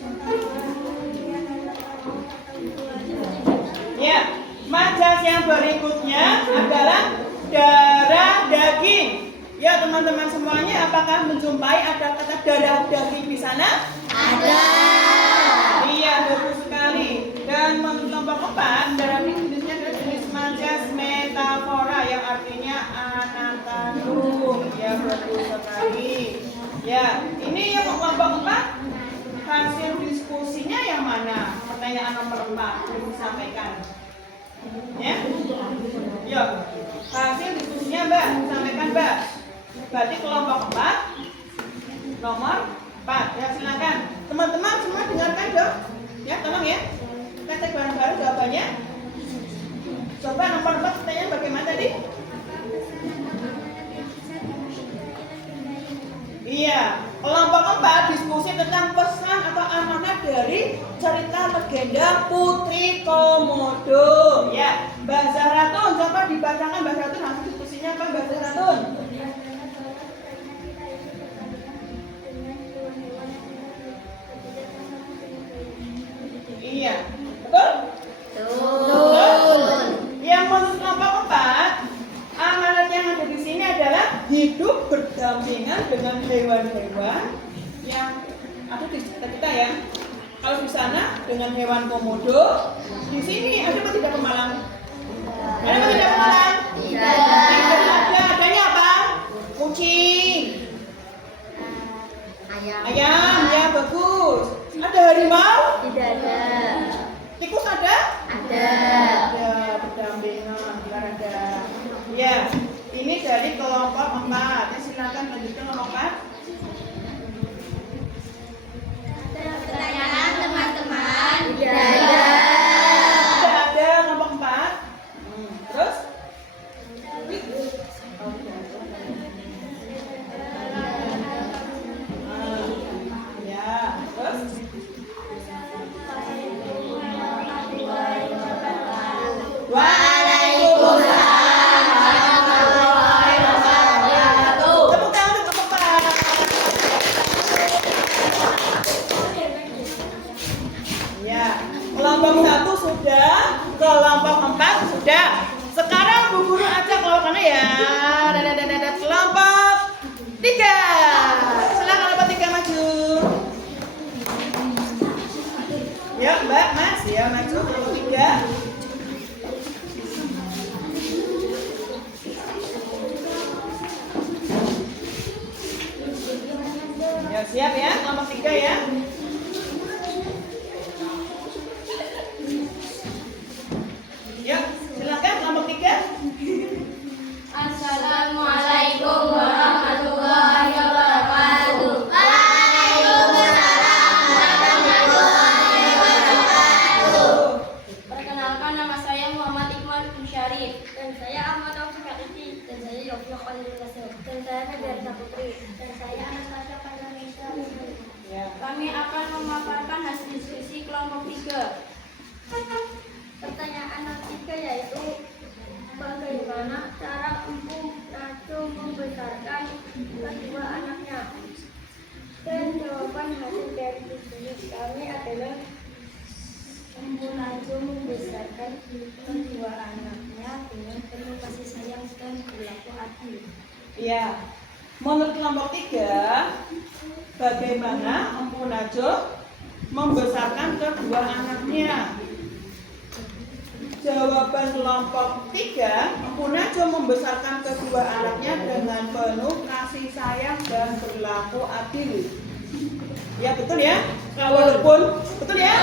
Majas yang berikutnya adalah darah daging. Ya teman-teman semuanya, apakah menjumpai ada kata darah daging di sana? Ada. Iya, bagus sekali. Dan kelompok 4, darah daging jenisnya adalah jenis majas metafora yang artinya anak kandung. Ya, bagus sekali. Ya, ini yang kelompok 4. Hasil diskusinya yang mana? Pertanyaan nomor 4 yang disampaikan. Ya, yuk. Hasil diskusinya Mbak, sampaikan Mbak. Berarti kelompok 4 nomor 4. Ya, silakan. Teman-teman semua dengarkan dong. Ya, tolong ya. Kita cek bareng-bareng jawabannya. Coba nomor 4 pertanyaan bagaimana tadi? Iya, kelompok 4 diskusi tentang pesan atau amanat dari cerita legenda Putri Komodo. Ya, Mbak Zaratun, coba dibacakan Mbak Zaratun hasil diskusinya apa Mbak Zaratun? Iya, betul? Betul. Yang menurut kelompok 4, amanat yang ada di sini adalah hidup berdampingan dengan hewan-hewan yang ada di sekitar kita ya. Kalau di sana dengan hewan komodo, di sini ada apa tidak pemalang? Ada apa tidak pemalang? Tidak ada. Adanya apa? Kucing. Ayam, ya bagus. Ada harimau? Tidak ada. Tikus ada? Ada. Ada, berdampingan, ada. Ya, ini dari kelompok 4. Ya, silakan lanjutkan kelompok 4. Pertanyaan teman-teman. Tidak ada. Tidak ada kelompok 4. Terus? Ya, terus? Waalaikumsalam warahmatullahi wabarakatuh. Tepuk tangan untuk kelompok 4. Ya, kelompok 1 sudah, kelompok 4 sudah. Sekarang Bu Guru ajak kelompoknya ya. Kelompok 3. Silakan kelompok 3 maju. Ya, Mbak, Mas, ya maju kelompok 3. Ya, siap ya, kelompok 3 ya. Yuk, silakan kelompok 3. Assalamualaikum warahmatullahi wabarakatuh. Perkenalkan, nama saya Muhammad Iqbal bin Syarif. Dan saya Ahmad Taufik Akiti. Dan saya Yofio Khalil Kasir. Dan saya Nadia Putri. Dan saya Anastasia Pandanisa. Ya. Kami akan memaparkan hasil diskusi kelompok 3. Pertanyaan nomor 3 yaitu bagaimana cara Empu Najwa membesarkan kedua anaknya. Dan jawaban hasil dari diskusi kami adalah Empu Najwa membesarkan kedua anaknya dengan penuh kasih sayang dan berlaku adil. Ya. Menurut kelompok 3, bagaimana Empu Najwa membesarkan kedua anaknya? Jawaban kelompok 3, Empu Najwa membesarkan kedua anaknya dengan penuh kasih sayang dan berlaku adil. Ya betul ya? Walaupun betul ya?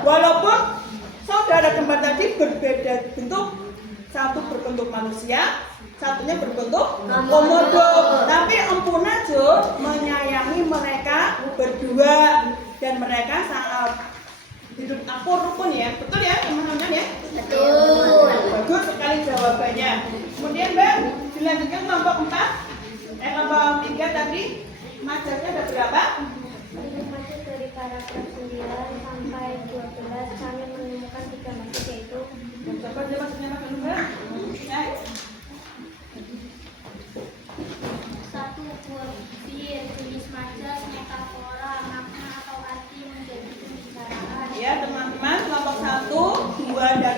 Walaupun saudara kembar tadi berbeda bentuk, satu berbentuk manusia, satunya berbentuk komodo. Tapi Empu Najwa menyayangi mereka berdua dan mereka sangat hidup akur rukun ya, betul ya teman-teman ya? Betul. Bagus sekali jawabannya. Kemudian Mbak, dilanjutkan kelompok 4. Kelompok 3 tadi majasnya ada berapa? Masuk dari paragraf 9 sampai 12 kami menemukan 3 maksud yaitu Coba dia maksudnya apa dulu Mbak? Ya. 1. Buah-bir, jenis majas, metafora, makna atau arti menjadi pembicaraan. Ya teman-teman, kelompok 1, 2, dan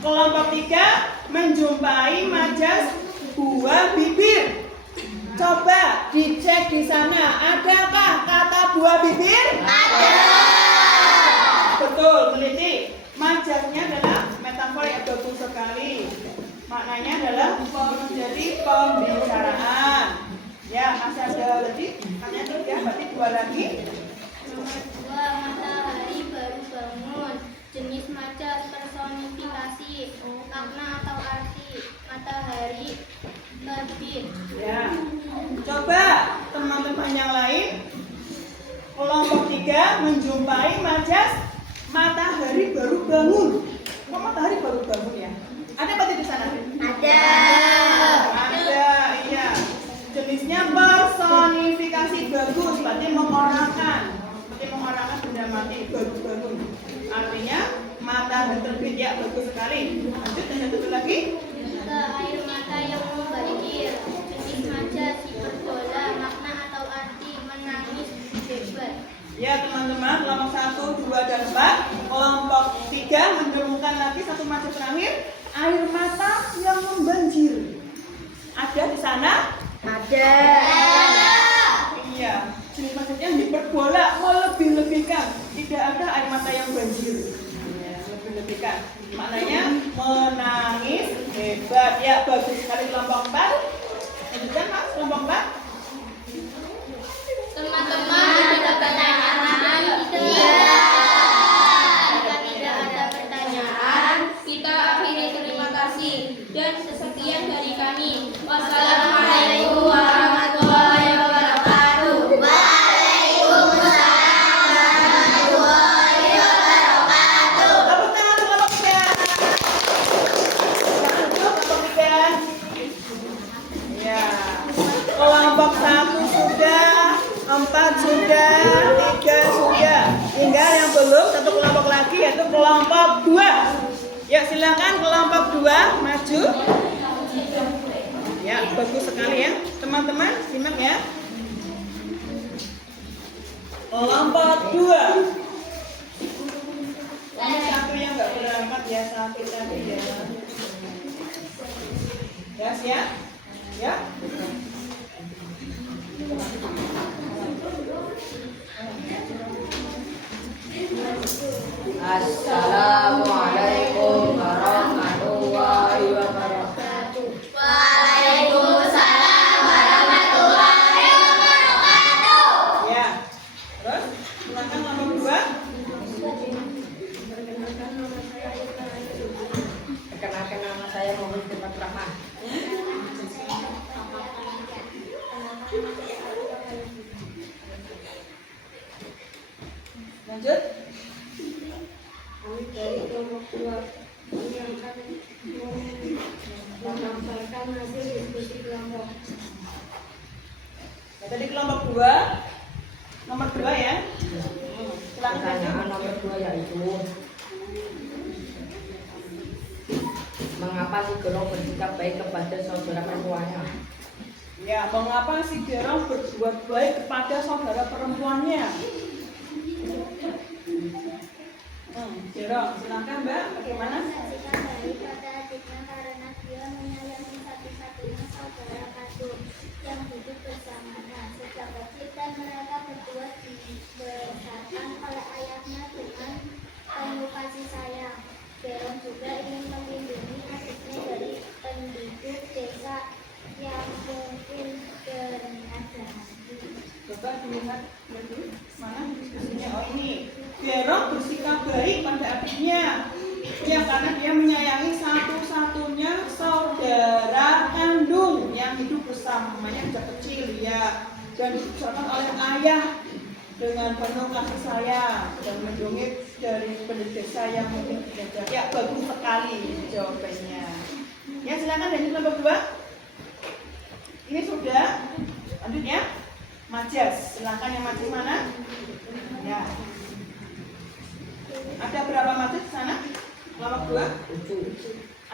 Kelompok 3 menjumpai majas buah bibir. Coba dicek di sana, adakah kata buah bibir? Ada. Betul, teliti. Majasnya adalah metafor yang bagus sekali. Maknanya adalah menjadi pembicaraan. Ya, masih ada berarti hanya 3, berarti 2 lagi. Nomor 2, matahari baru bangun. Jenis majas, personifikasi, makna atau arti. Matahari terbit. Ya. Coba teman-teman yang lain. Kelompok 3 menjumpai majas matahari baru bangun. Kok matahari baru bangun ya? Ada berarti di sana? Ada. Ada, iya. Jenisnya personifikasi bagus, berarti mengorangkan. Berarti mengorangkan benda mati baru bangun. Artinya matahari terbit, ya bagus sekali. Lanjut yang satu lagi. Air mata yang membanjir. Jenis majas, hiperbola, makna atau arti, menangis, hebat. Ya teman-teman, kelompok 1, 2, dan 4. Kelompok 3 menemukan lagi satu majas terakhir, air mata yang membanjir. Ada di sana? Ada. Iya. Jenis majasnya hiperbola, melebih-lebihkan. Tidak ada air mata yang banjir. Ya, lebih-lebihkan. Maknanya menangis hebat. Ya, bagus sekali kelompok 4. Lanjutkan Mas, kelompok 4. Teman-teman, ada pertanyaan? Tidak. Jika tidak ada pertanyaan, kita akhiri. Terima kasih dan sekian dari kami. Wassalamualaikum warahmatullahi wabarakatuh. Tepuk tangan untuk kelompok 3. Jangan lupa kelompok 3. Ya. Kelompok 1 sudah, 4 sudah, 3 sudah. Tinggal yang belum satu kelompok lagi yaitu kelompok 2. Ya, silakan kelompok 2 maju. Ya, bagus sekali ya. Teman-teman, simak ya. Kelompok 2. Ini satu yang nggak berangkat ya, satu tadi ya. Ya, siap? Ya. Assalamualaikum warahmatullahi wabarakatuh. Ya. Terus, silakan nomor 2. Perkenalkan nama saya Muhammad Firman Rahman. Lanjut. Kami dari kelompok 2 kami akan menyampaikan hasil diskusi kelompok. Ya, tadi kelompok 2. Nomor 2 ya. Silakan Pertanyaan lanjut. nomor 2 yaitu mengapa si Gerong bersikap baik kepada saudara perempuannya? Ya, mengapa si Gerong berbuat baik kepada saudara perempuannya? Gerong, silakan Mbak, bagaimana? Sikap baik pada adiknya karena dia menyayangi satu-satunya saudara kandung yang hidup bersamanya sejak kecil dan mereka berdua dibesarkan oleh ayahnya dengan penuh kasih sayang. Gerong juga ingin melindungi adiknya dari penduduk desa yang mungkin berniat jahat. Coba dilihat lagi mana diskusinya. Oh ini, Gerong bersikap baik pada adiknya. Ya karena dia menyayangi satu-satunya saudara kandung yang hidup bersamanya sejak kecil ya, dan dibesarkan oleh ayah dengan penuh kasih sayang dan melindungi dari penduduk desa yang mungkin tidak. Ya bagus sekali jawabannya. Ya silakan lanjut nomor 2. Ini sudah. Lanjut ya. Majas, silakan yang majas mana? Ya. Ada berapa majas di sana? Kelompok 2?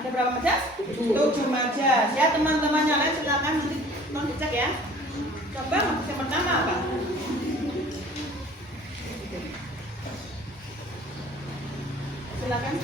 Ada berapa majas? 7 majas. Ya teman-teman yang lain silakan nanti dicek ya. Coba majas yang pertama apa? Silakan.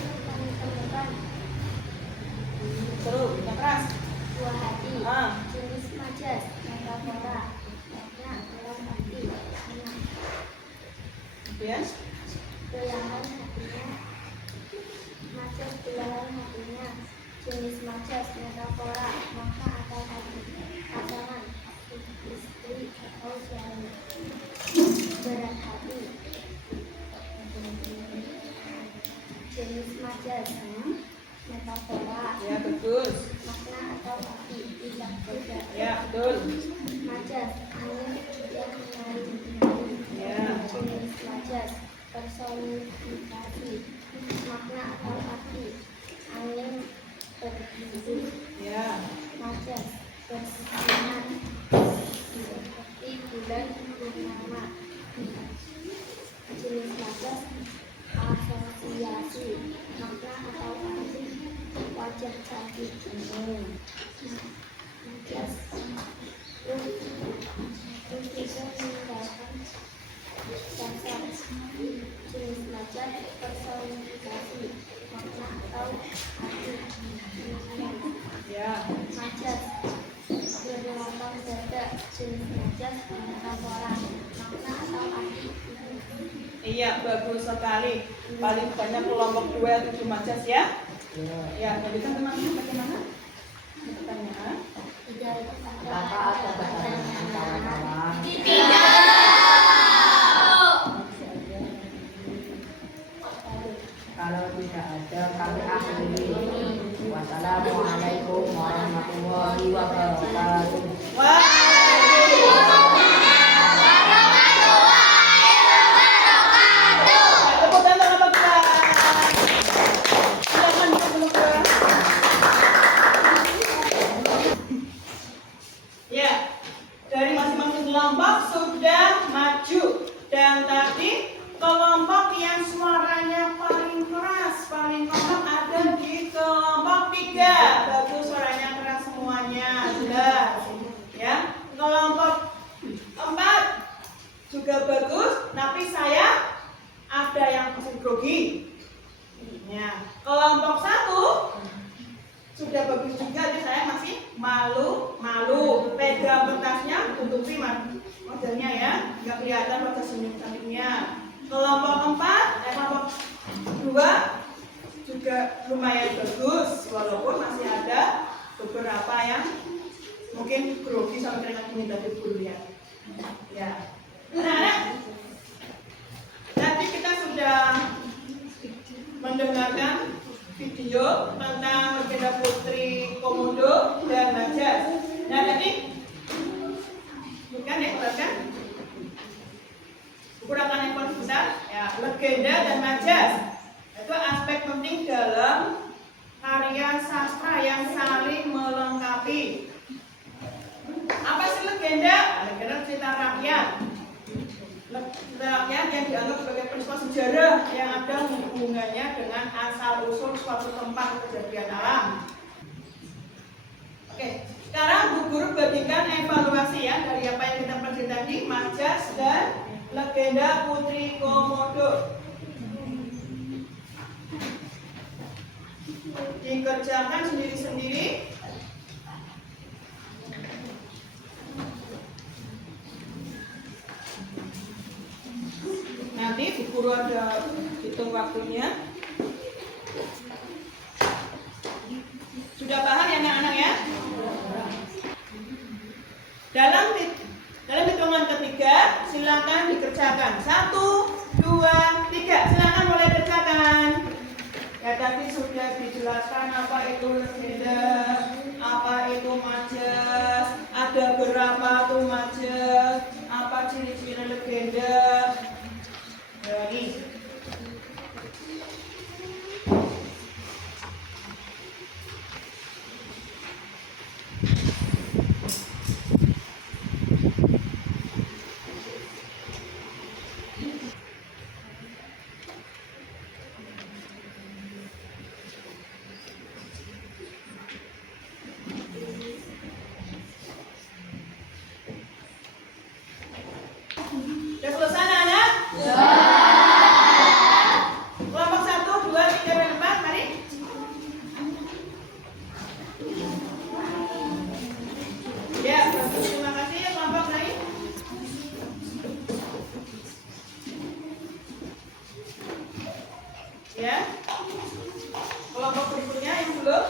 Jenis majas, metafora, makna atau arti. Pasangan, istri atau suami. Berat hati. Jenis majas, metafora, Ya, bagus. makna atau arti. Tidak beda. Ya, betul. Majas, angin yang mengalir. Ya. Jenis majas, personifikasi, makna atau arti. Angin bertiup. Ya. Majas, bersinar seperti bulan purnama. Jenis majas, asosiasi, makna atau arti. Wajah cantik. Majas, lukisan meninggalkan sosok. Jenis majas, personifikasi, makna atau arti. Ya. Majas, berlambang dada. Jenis majas, metafora, makna atau arti. Iya, bagus sekali. Paling banyak kelompok 2 7 majas ya. Ya, lanjutkan teman-teman bagaimana? Pertanyaan. Tidak Apa ada pertanyaan kawan-kawan? Kalau tidak ada, kami akhiri. Wassalamualaikum warahmatullahi wabarakatuh. Tepuk tangan apa kita? Silakan duduk dulu. Ya, dari masing-masing kelompok sudah maju. Dan tadi kelompok yang suaranya paling keras, paling kompak ada di kelompok 3. Bagus, suaranya keras semuanya. Sudah. Ya, kelompok 4 juga bagus, tapi saya ada yang masih grogi. Ya, kelompok 1 sudah bagus juga, tapi saya masih malu. Pegang kertasnya, tutupi modelnya ya, nggak kelihatan wajah senyum-senyumnya. Kelompok 2 juga lumayan bagus, walaupun masih ada beberapa yang mungkin grogi sampai keringat dingin tadi dulu ya. Ya. Nah, tadi kita sudah mendengarkan video tentang legenda Putri Komodo dan Majas. Nah, tadi bukan ya, bukan? Kurangkan yang paling besar, ya, legenda dan majas. Itu aspek penting dalam karya sastra yang saling melengkapi. Apa sih legenda? Legenda cerita rakyat. Cerita rakyat yang dianggap sebagai peristiwa sejarah yang ada hubungannya dengan asal-usul suatu tempat kejadian alam. Oke, sekarang Bu Guru bagikan evaluasi ya dari apa yang kita pelajari tadi, majas dan legenda Putri Komodo. Dikerjakan sendiri-sendiri. Nanti Bu Guru ada hitung waktunya. Sudah paham ya anak-anak ya? Dalam hitungan ketiga, silakan dikerjakan. 1, 2, 3. Silakan mulai kerjakan. Ya tadi sudah dijelaskan apa itu legenda, apa itu majas, ada berapa tuh majas, apa ciri-ciri legenda. Ini. Sudah selesai anak? Kelompok 1, 2, 3, dan 4, mari. Ya, bagus. Terima kasih ya kelompok lain. Ya. Kelompok berikutnya yang belum.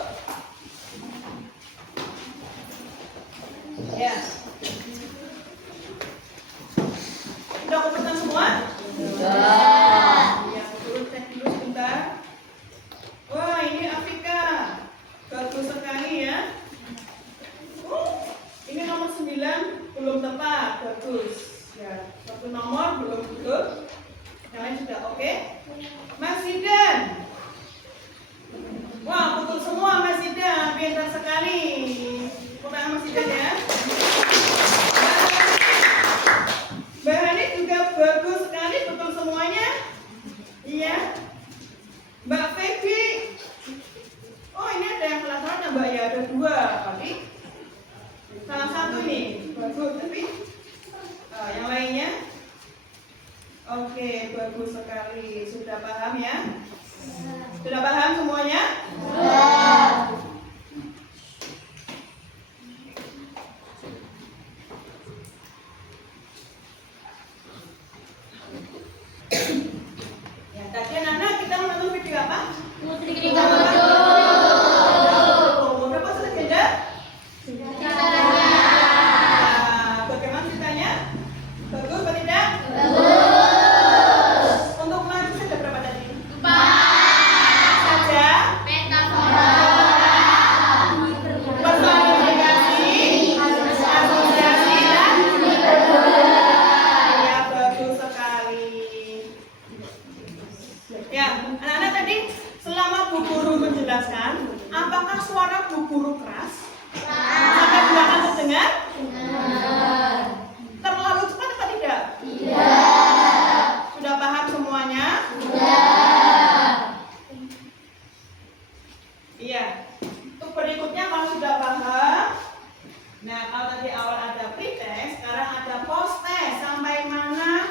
2. Tapi salah satu nih bagus, tapi yang lainnya oke, bagus sekali. Sudah paham ya? Sudah paham semuanya? Ya, tadi anak kita menonton video apa? Putri Komodo. Berapa agenda? Bagaimana ceritanya? Bagus atau tidak? Bagus. Untuk lagu sudah berapa tadi? 4 saja. Personifikasi, asosiasi, dan ya, bagus sekali. Ya, anak-anak tadi selama Bu Guru menjelaskan, apakah suara Bu Guru keras? Sampai belakang terdengar? Terlalu cepat atau tidak? Tidak. Sudah paham semuanya? Iya. Untuk berikutnya kalau sudah paham, nah kalau tadi awal ada pretest, sekarang ada post test. Sampai mana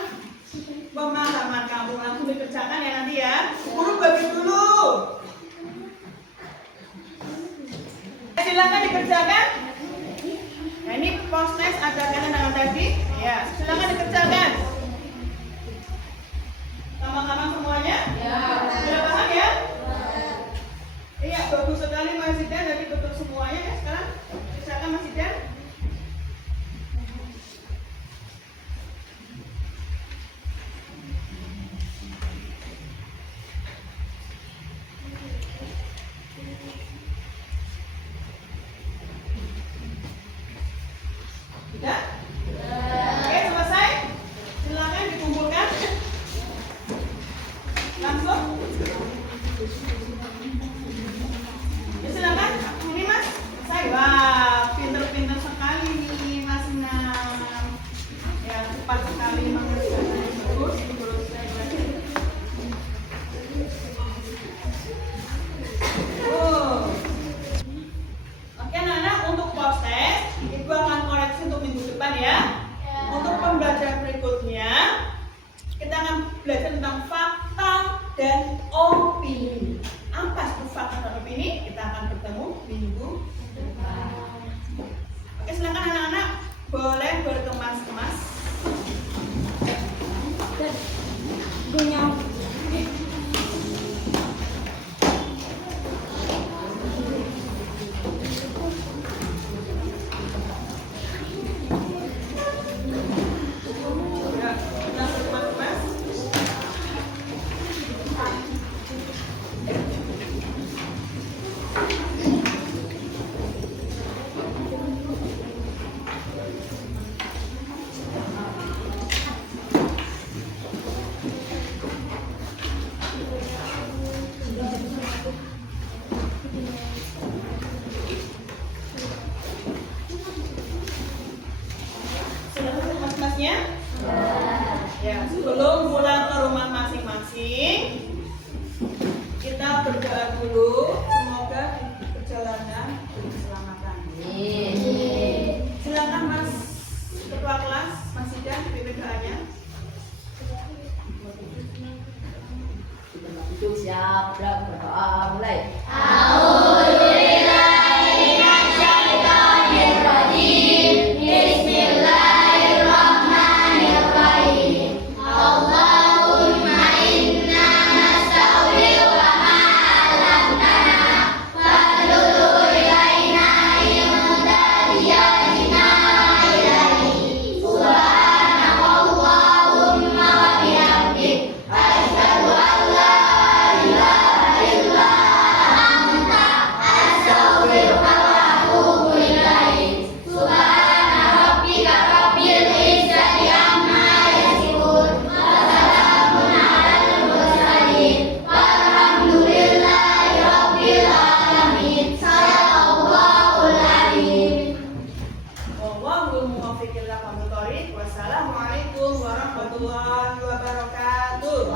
pemahaman kamu? Langsung dikerjakan ya nanti ya. Guru bagi dulu. Silakan dikerjakan. Nah ini post test ada kaitan dengan tadi. Ya, silakan dikerjakan. Sama-sama semuanya? Ya. Sudah paham ya? Iya, bagus sekali Mas Zidan, jadi betul semuanya ya sekarang. Silakan Mas Zidan. Sudah? Oke, selesai. Silakan dikumpulkan. Langsung. Ya, silakan. Ini Mas. Selesai. Wah, pinter-pinter sekali nih Mas Nam. Ya, cepat sekali mengerjakan. Bagus. Terus saya belajar. Oke anak-anak, untuk post test Ibu akan koreksi untuk minggu depan ya. Untuk pembelajaran berikutnya kita akan belajar tentang fakta dan opini. Apa itu fakta dan opini? Kita akan bertemu minggu depan. Oke, silakan anak-anak boleh berkemas-kemas. Ya, kita berkemas-kemas. Sudah selesai mas-masnya? Ya, sebelum pulang ke rumah masing-masing, kita berdoa dulu. Semoga perjalanan keselamatan. Silakan Mas Ketua Kelas, Mas Zidan, pimpin doanya. Duduk siap, berdoa mulai. Wassalamualaikum warahmatullahi wabarakatuh.